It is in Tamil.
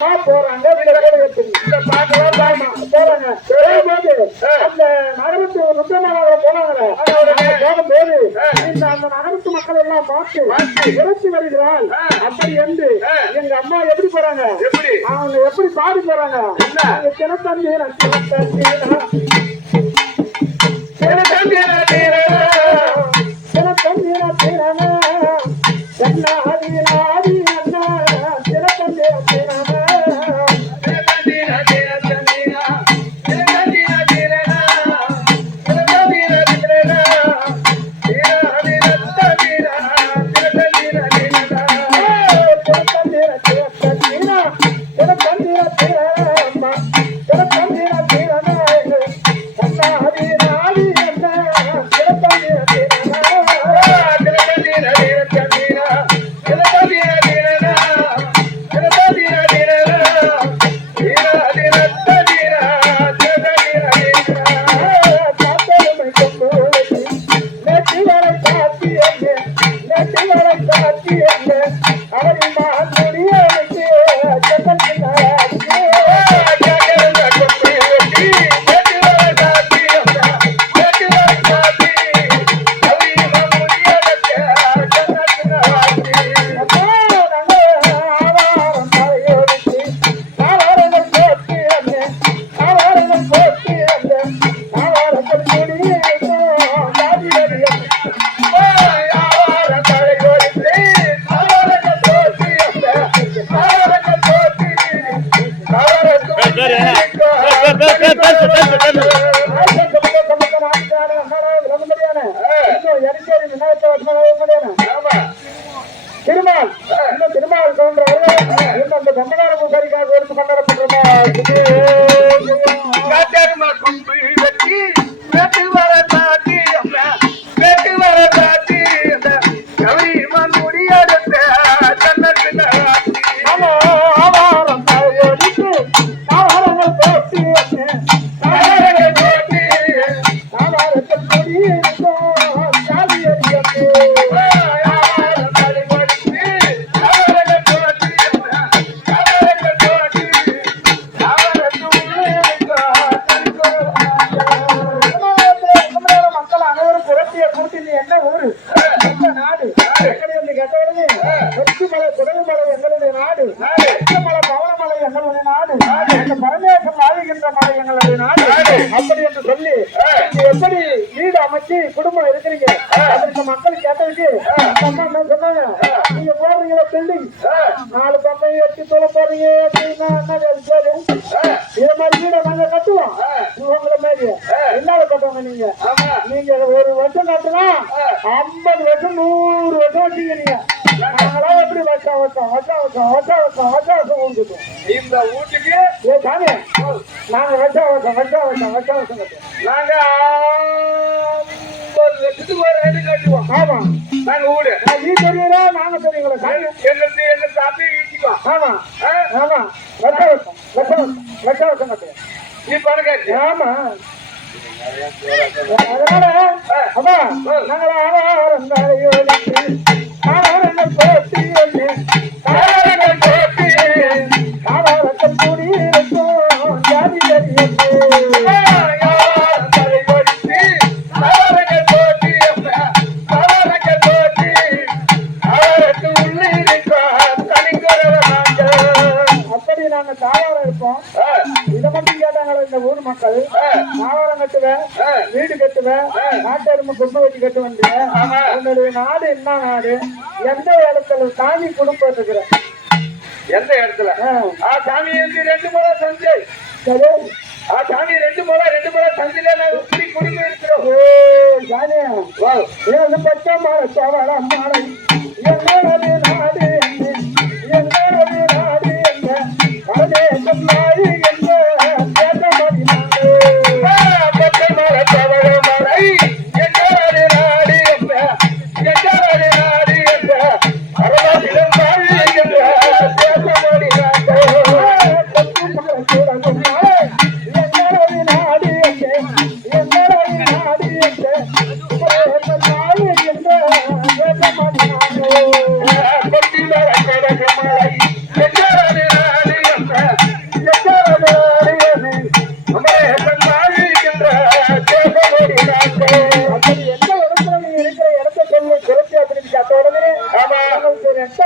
போறாங்க அந்த நகரத்து நுட்பமானவரை போனாங்களே போகும்போது இந்த அந்த நகரத்து மக்கள் எல்லாம் பார்த்து இறச்சி வருகிறாள். அப்படி என்று எங்க அம்மா எப்படி போறாங்க, அவங்க எப்படி பாடி போறாங்க, தினத்தந்தீர திருமால் திருமால் தோன்றவர்கள் இந்த சமகார பூசாரிக்காக எடுத்து அப்படி என்று சொல்லி எப்படி வீடு அமைச்சு குடும்பம் இருக்கிறீங்க அதற்கு மக்கள் கேட்டதுக்கு அம்மா என்ன சொன்னாங்க, நீங்க போடுறீங்களா பில்டிங் 4 பக்கம் 8 தோலை போடுறீங்க அப்படின்னா சரி இத மாதிரி வீடை நாங்க கட்டுவோம். உங்களை மாதிரி என்ன கட்டுவாங்க நீங்க ஒரு வருஷம் கட்டுனா 50 வருஷம் 100 வருஷம் வச்சீங்க. நீங்க நாங்களா எப்படி வருஷம் கொடுத்துட்டோம் இந்த வீட்டுக்கு சாமி. நாங்க வருஷம் நாங்க 50 லட்சத்துக்கு ஒரு வீடு கட்டுவோம். ஆமா நாங்க வீடு நீ தெரியுறா நாங்க தெரியுங்களா எங்க சாப்பி ஈட்டிக்குவோம். ஆமா ஆமா வருஷம் கட்டுவோம். நீ பணக்காரி. ஆமா அதனால அம்மா நாங்கள போட்டி கூடி இருக்கும் ஜாதி அப்படி நாங்க தாயாரம் இருப்போம். இதை மட்டும் கேட்டாங்களே இந்த ஊர் மக்கள், தாயாரம் கட்டுவேன், வீடு கட்டுவேன், நாட்டு எருமை குடும்ப வச்சு கட்டு வந்தேன். உங்களுடைய நாடு என்ன நாடு, எந்த இடத்துல சாமி குடும்பம் இருக்கிற எந்த இடத்துல சாமி 2 முறை சந்தை சரி சாமி 2 முறை சந்தையில குடும்பம் இருக்கிறோம். சாமி பச்சை மாலை சவள மாலை என்னோட நாடு என்னோட நாடு என்ன நாய் என்ன கேட்ட மாதிரி பச்சை மாலை சவள மாலை என்னோட நாடு என்னோட நாடு என்ன அரவாசிடம் நாய் என்ற கேட்ட மாதிரி எட்ட